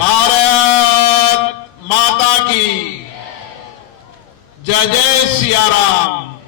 भारत माता की जय जय सिया राम।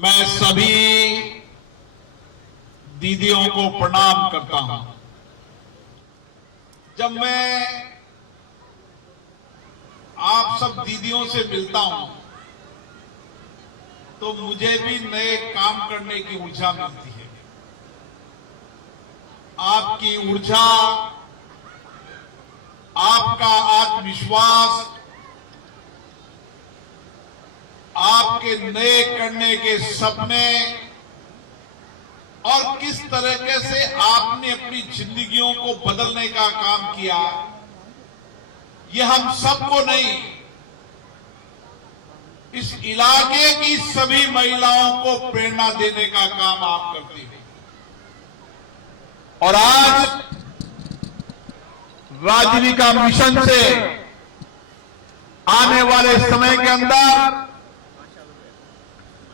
मैं सभी दीदियों को प्रणाम करता हूं। जब मैं आप सब दीदियों से मिलता हूं तो मुझे भी नए काम करने की ऊर्जा मिलती है। आपकी ऊर्जा, आपका आत्मविश्वास, आपके नए करने के सपने और किस तरीके से आपने अपनी जिंदगियों को बदलने का काम किया, यह हम सबको नहीं, इस इलाके की सभी महिलाओं को प्रेरणा देने का काम आप करती हैं। और आज राजीविका मिशन से आने वाले समय के अंदर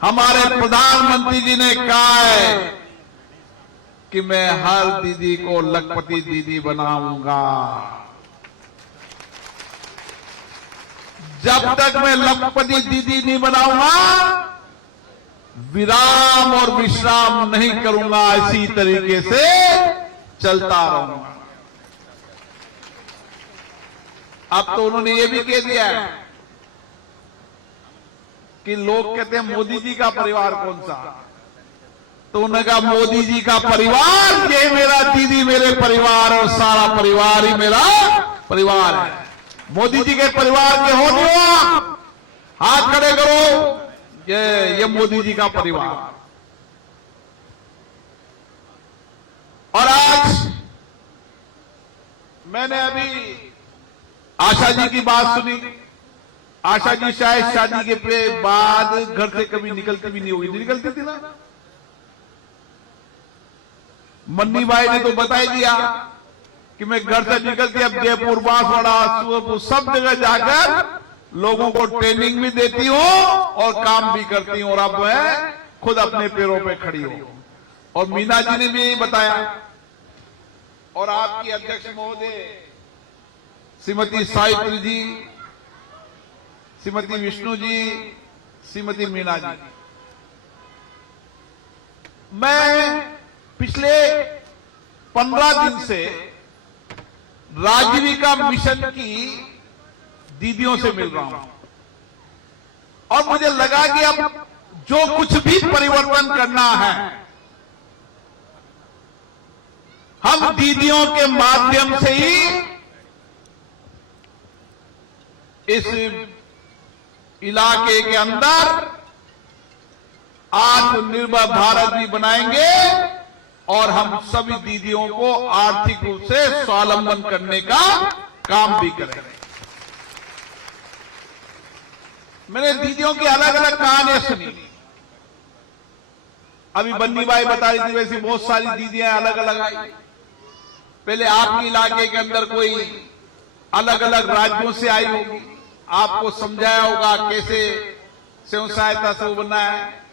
हमारे प्रधानमंत्री जी ने कहा है कि मैं हर दीदी को लखपति दीदी बनाऊंगा। जब तक मैं लखपति दीदी नहीं बनाऊंगा, विराम और विश्राम नहीं करूंगा, इसी तरीके से चलता रहूंगा। अब तो उन्होंने ये भी कह दिया है कि लोग कहते हैं मोदी जी का परिवार कौन सा, तो उन्होंने कहा मोदी जी का परिवार ये मेरा दीदी मेरे परिवार और सारा परिवार ही मेरा परिवार है। मोदी जी के परिवार के हो नहीं हो, हाथ खड़े करो, ये मोदी जी का परिवार। और आज मैंने अभी आशा जी की बात सुनी। आशा जी शायद शादी के बाद घर से कभी निकलती भी नहीं होगी, निकलती थी ना। मन्नी भाई ने तो बता ही दिया कि मैं घर से निकलती, अब जयपुर, बांसवाड़ा, सूरजपुर सब जगह जाकर लोगों को ट्रेनिंग भी देती हूं और काम भी करती हूं, और अब मैं खुद अपने पैरों पे खड़ी हूं। और मीना जी ने भी यही बताया। और आपकी अध्यक्ष महोदय श्रीमती सावित्री जी, श्रीमती विष्णु जी, श्रीमती मीना जी, मैं पिछले 15 दिन से राजीविका मिशन की दीदियों से मिल रहा हूं और मुझे लगा कि अब जो कुछ भी परिवर्तन करना है, हम दीदियों के माध्यम से ही इस इलाके के अंदर आत्मनिर्भर भारत भी बनाएंगे और हम सभी दीदियों को आर्थिक रूप से स्वावलंबन करने का काम भी करेंगे। मैंने दीदियों की अलग अलग कहानियां सुनी। अभी बन्नी बाई बता रही थी, वैसी बहुत सारी दीदियां अलग अलग आई। पहले आपके इलाके के अंदर कोई अलग अलग राज्यों से आई होगी, आपको समझाया होगा कैसे स्वयं सहायता समूह बनना है।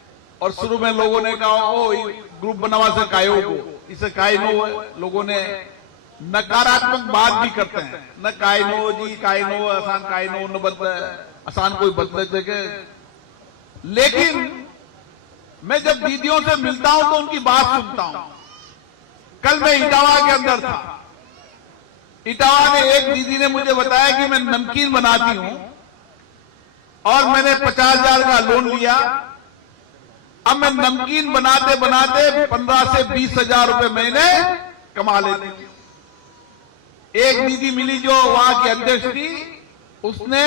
और शुरू में लोगों ने कहा ओ ग्रुप बनावा से कायो को, इसे कायनो, लोगों ने नकारात्मक बात भी करते हैं, न कायनो जी कायनो, आसान कायनो न बदले, आसान कोई बदले देखे। लेकिन मैं जब दीदियों से मिलता हूं तो उनकी बात सुनता हूं। कल मैं इटावा के अंदर था। इटावा में एक दीदी ने मुझे बताया कि मैं नमकीन बनाती हूं और मैंने 50,000 का लोन लिया। अब मैं नमकीन बनाते बनाते 15 से 20,000 रुपए महीने कमा लेती हूं। एक दीदी मिली जो वहां की अध्यक्ष थी, उसने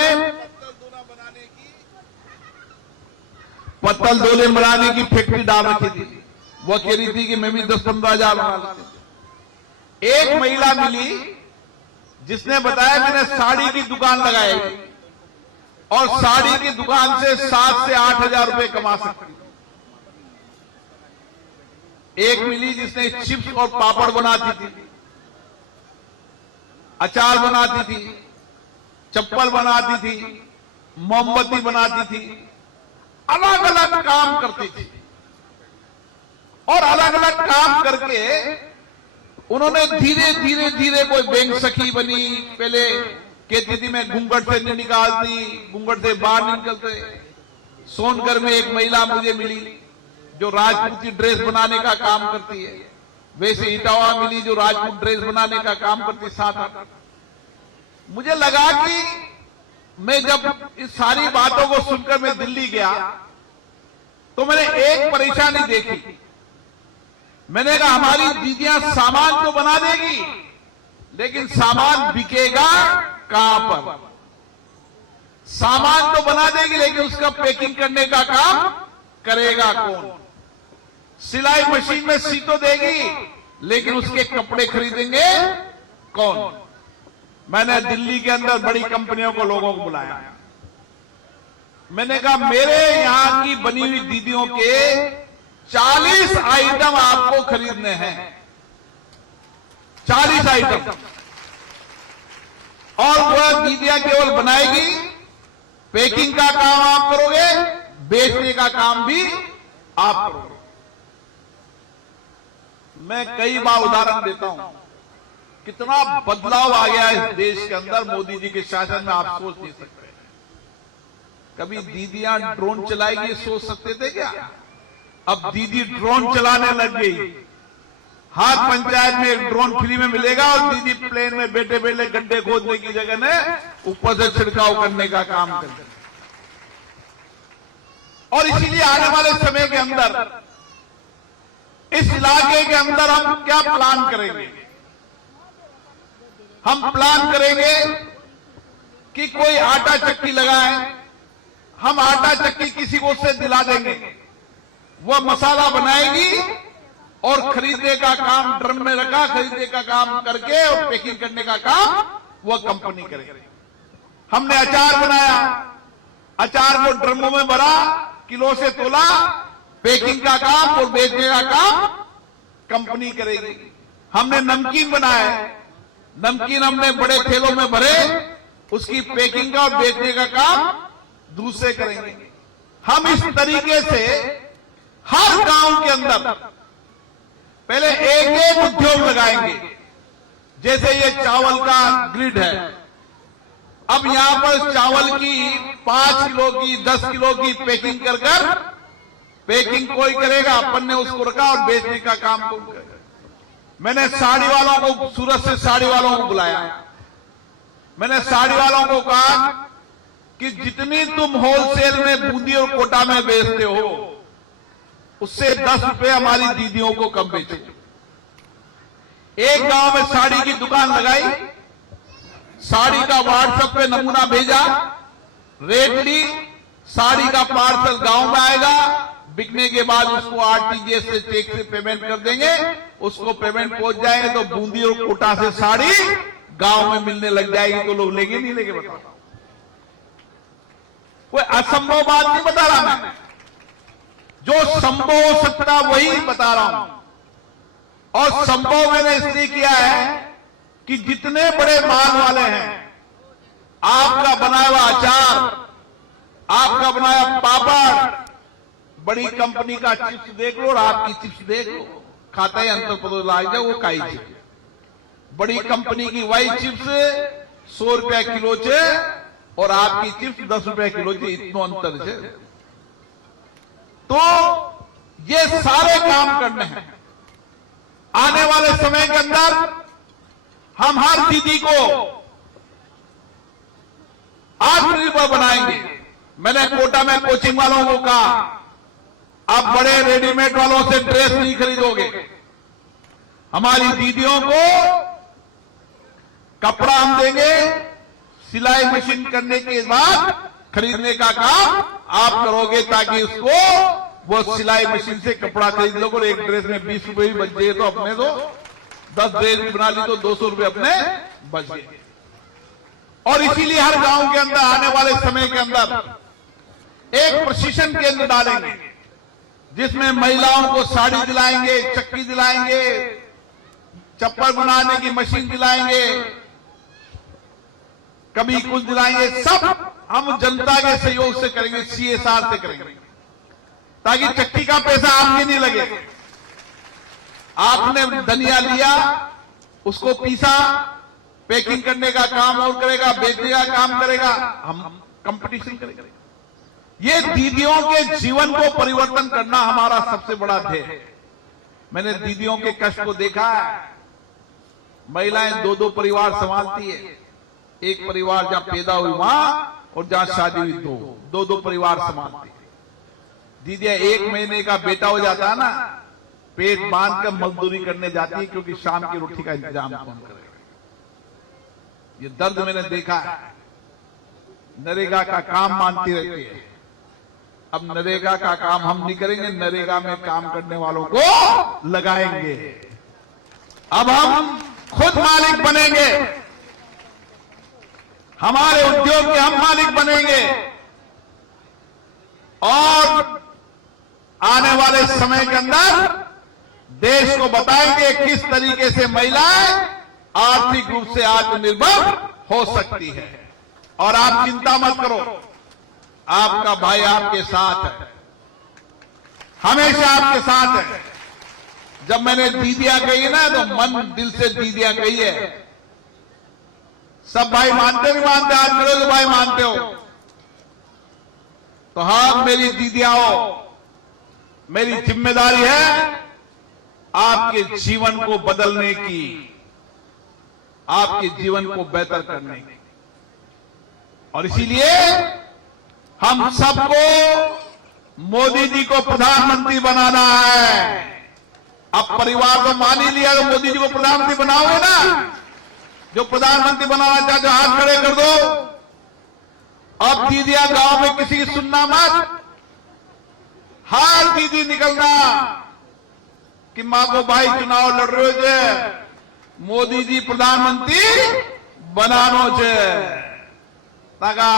पत्तल दोले बनाने की फैक्ट्री डाल रखी थी। वो कह रही थी कि मैं भी 10-15,000 बना लेती। एक महिला मिली जिसने बताया मैंने साड़ी की दुकान लगाई और साड़ी की दुकान से 7 से 8,000 रुपए कमा सकती। एक मिली जिसने चिप्स और पापड़ बनाती थी, अचार बनाती थी, चप्पल बनाती थी, मोमबत्ती बनाती थी, अलग अलग काम करती थी। और अलग अलग काम करके उन्होंने धीरे धीरे धीरे कोई बैंक सखी बनी, पहले कहती थी मैं घूंघट से नहीं निकालती, घूंघट से बाहर नहीं निकलते। सोनगर में एक महिला मुझे मिली जो राजपूत की ड्रेस बनाने का काम करती है, वैसे इटावा मिली जो राजपूत ड्रेस बनाने का काम करती साथ। मुझे लगा कि मैं जब इस सारी बातों को सुनकर मैं दिल्ली गया तो मैंने एक परेशानी देखी। मैंने कहा हमारी दीदियां सामान तो बना देगी, लेकिन सामान बिकेगा कहां पर? सामान तो बना देगी, लेकिन उसका पैकिंग करने का काम करेगा कौन? सिलाई मशीन में सी तो देगी, लेकिन उसके कपड़े खरीदेंगे कौन? मैंने दिल्ली के अंदर बड़ी कंपनियों को, लोगों को बुलाया। मैंने कहा मेरे यहां की बनी हुई दीदियों के 40 आइटम आपको खरीदने हैं, 40 आइटम, और वह दीदियां केवल बनाएगी, पैकिंग का काम आप करोगे, बेचने का काम भी आप करोगे। मैं कई बार उदाहरण देता हूं, कितना बदलाव आ गया इस देश के अंदर मोदी जी के शासन में, आप सोच नहीं सकते। कभी दीदियां ड्रोन चलाएगी सोच सकते थे क्या? अब दीदी ड्रोन चलाने लग गई। हर पंचायत में एक ड्रोन फ्री में मिलेगा और दीदी प्लेन में बैठे बैठे गड्ढे खोदने की जगह ने ऊपर से छिड़काव करने का काम करते। और इसीलिए आने वाले समय के अंदर इस इलाके के अंदर हम क्या प्लान करेंगे? हम प्लान करेंगे कि कोई आटा चक्की लगाए, हम आटा चक्की किसी को से दिला देंगे, वह मसाला बनाएगी और खरीदने का काम ड्रम में रखा, खरीदने का काम करके और पैकिंग करने का काम वह कंपनी करेगी। हमने अचार बनाया, अचार को ड्रमों में भरा, किलो से तोला, पैकिंग का काम और बेचने का काम कंपनी करेगी। हमने नमकीन बनाया, नमकीन हमने बड़े थैलों में भरे, उसकी पैकिंग का और बेचने का काम दूसरे करेंगे। हम इस तरीके से हर गांव के अंदर पहले एक एक उद्योग लगाएंगे। जैसे ये चावल का ग्रिड है, अब यहां पर चावल की 5 किलो की 10 किलो की पैकिंग कर कर, पैकिंग कोई करेगा, अपन ने उसको रखा और बेचने का काम कौन करेगा? मैंने साड़ी वालों को, सूरत से साड़ी वालों को बुलाया। मैंने साड़ी वालों को कहा कि जितनी तुम होलसेल में बूंदी और कोटा में बेचते हो, उससे 10 रुपए हमारी दीदियों को कम बेचो। एक गांव में साड़ी की दुकान लगाई, साड़ी का व्हाट्सएप पे नमूना भेजा, रेट ली, साड़ी का पार्सल गांव में आएगा, बिकने के बाद उसको आरटीजीएस से चेक से पेमेंट कर देंगे, उसको पेमेंट पहुंच जाएंगे तो बूंदी और कोटा से साड़ी गांव में मिलने लग जाएगी। तो लोग लेंगे नहीं लेंगे? बताओ, कोई असंभव बात नहीं बता रहा मैं, जो संभव हो सकता वही बता रहा हूं। और संभव मैंने इसलिए किया है कि जितने बड़े माल वाले हैं, आपका बनाया हुआ अचार, आपका बनाया पापड़, बड़ी कंपनी का चिप्स देख लो और आपकी चिप्स देख लो, खाता ही अंतर पता लग जाए वो काई चिप्स। बड़ी कंपनी की वही चिप्स 100 रुपया किलो छे और आपकी चिप्स 10 रुपया किलो छे, इतना अंतर है। तो ये सारे काम करने हैं। आने वाले समय के अंदर हम हर दीदी को आत्मनिर्भर बनाएंगे। मैंने कोटा में कोचिंग वालों को कहा, आप बड़े रेडीमेड वालों से ड्रेस नहीं खरीदोगे, हमारी दीदियों को कपड़ा हम देंगे, सिलाई मशीन करने के बाद खरीदने का काम आप करोगे, ताकि उसको वो सिलाई मशीन से कपड़ा खरीद लो। और एक ड्रेस में 20 रुपए भी बच गए तो अपने तो 10 ड्रेस भी बना ली तो 200 रुपए अपने बच गए। और इसीलिए हर गांव के अंदर आने वाले समय के अंदर एक प्रशिक्षण केंद्र डालेंगे, जिसमें महिलाओं को साड़ी दिलाएंगे, चक्की दिलाएंगे, चप्पल बनाने की मशीन दिलाएंगे, कभी कुछ दिलाएंगे। सब हम जनता के सहयोग से करेंगे, CSR से करेंगे, ताकि चक्की का पैसा आपके नहीं लगे, आपने धनिया लिया, उसको पीसा, पैकिंग करने का काम और करेगा, बेचने का काम करेगा, हम कंपटीशन करेंगे। ये दीदियों के जीवन को परिवर्तन करना हमारा सबसे बड़ा ध्येय है। मैंने दीदियों के कष्ट को देखा है। महिलाएं दो दो परिवार संभालती है। एक परिवार जहां पैदा हुई वहां और जहां शादी हुई दो दो परिवार संभालती है। दीदियां 1 महीने का बेटा हो जाता है ना, पेट बांध कर मजदूरी करने जाती है, क्योंकि शाम की रोटी का इंतजाम कौन करेगा। ये दर्द मैंने देखा है। नरेगा का काम मानती रहती है। अब नरेगा का काम हम नहीं करेंगे, नरेगा में काम करने वालों को लगाएंगे। अब हम खुद मालिक बनेंगे, हमारे उद्योग के हम मालिक बनेंगे और आने वाले समय के अंदर देश को बताएंगे किस तरीके से महिलाएं आर्थिक रूप से आत्मनिर्भर हो सकती है। और आप चिंता मत करो, आपका भाई आपके साथ है, हमेशा आपके साथ है। जब मैंने दीदियां कही ना, तो मन दिल से दीदियां कही है। सब भाई मानते नहीं मानते, आज मेरे तो भाई मानते हो, तो हाँ मेरी दीदियां हो, मेरी जिम्मेदारी है आपके जीवन को बदलने की, आपके जीवन को बेहतर करने की। और इसीलिए हम सबको मोदी जी को प्रधानमंत्री बनाना है। अब परिवार को मान ही लिया तो मोदी जी को प्रधानमंत्री बनाओगे ना। जो प्रधानमंत्री बनाना चाहते हो हाथ खड़े कर दो। अब दीदियां गांव में किसी की सुनना मत। हर दीदी निकलना कि मां को भाई चुनाव लड़ रहे हो जे मोदी जी प्रधानमंत्री बनानो छे, ताका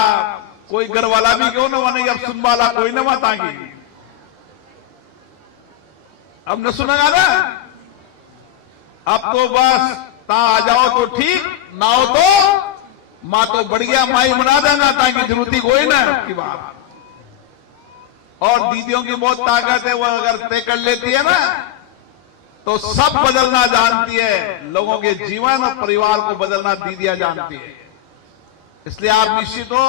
कोई घर वाला भी क्यों ना माने, अब सुन वाला कोई ना मातांगी। अब न सुनेगा ना, अब तो बस ता आ जाओ तो ठीक, ना हो तो मां तो बढ़िया माई बना देना, ताकि जरूरत ही कोई ना की बात। और दीदियों की बहुत ताकत है, वो अगर तय कर लेती है ना तो सब बदलना जानती है। लोगों के जीवन और परिवार को बदलना दीदियां जानती है। इसलिए आप निश्चित हो,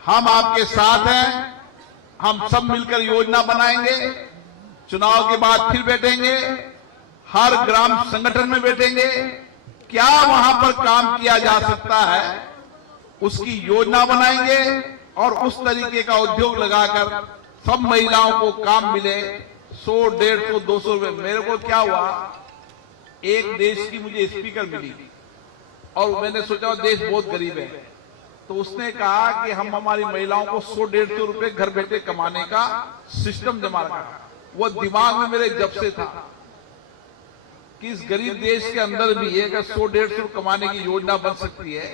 हम आपके साथ हैं। हम सब मिलकर योजना बनाएंगे। चुनाव के बाद फिर बैठेंगे, हर ग्राम संगठन में बैठेंगे, क्या वहां पर काम किया जा सकता है उसकी योजना बनाएंगे और उस तरीके का उद्योग लगाकर सब महिलाओं को काम मिले। 100, 150, 200 रुपए। मेरे को क्या हुआ, एक देश की मुझे स्पीकर मिली और मैंने सोचा देश बहुत गरीब है, तो उसने कहा कि हम हमारी महिलाओं को 100, 150 रुपए घर बैठे कमाने का सिस्टम जमा रखा। वो दिमाग में मेरे जब से था कि इस गरीब देश के अंदर भी है अगर 100, 150 कमाने की योजना बन सकती है,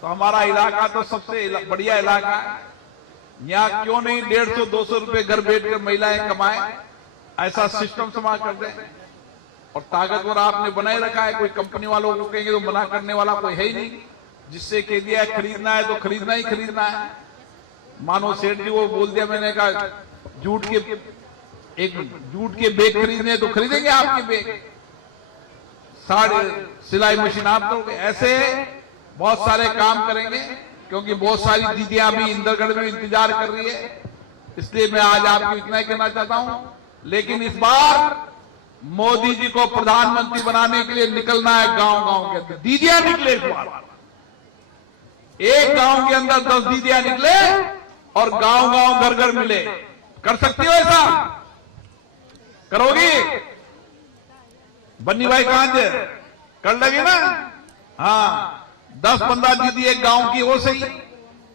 तो हमारा इलाका तो सबसे बढ़िया इलाका है। यहाँ क्यों नहीं 150, 200 रुपए घर बैठ कर महिलाएं कमाएं, ऐसा सिस्टम समाज कर दे। और ताकतवर आपने बनाए रखा है। कोई कंपनी वालों को कहेंगे तो मना करने वाला कोई है ही नहीं। जिससे कह दिया खरीदना है तो खरीदना ही खरीदना है। मानो सेठ जी को बोल दिया, मैंने कहा जूट के बैग खरीदने तो खरीदेंगे आपके बैग, साड़ी सिलाई मशीन आप दोगे। ऐसे बहुत सारे काम करेंगे, क्योंकि बहुत सारी दीदियां भी इंदरगढ़ में इंतजार कर रही है। इसलिए मैं आज आपको इतना ही कहना चाहता हूं। लेकिन इस बार मोदी जी को प्रधानमंत्री बनाने के लिए निकलना है गांव गांव के अंदर। दीदियां निकले इस बार, एक गांव के अंदर 10 दीदियां निकले और गांव गांव घर घर मिले। कर सकती हो ऐसा? करोगी? बन्नी भाई कहां से कर लगे ना? हाँ, 10-15 दीदी एक गांव की हो सही,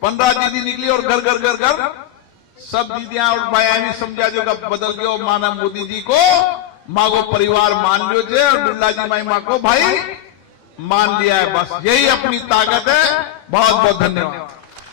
15 दीदी निकली और घर घर घर घर सब दीदियां और भाई भी समझा जो बदल गए। माना मोदी जी को माँ को परिवार मान लियो जे और बिरला जी माँ को भाई मान लिया है। बस यही अपनी ताकत है। बहुत बहुत धन्यवाद।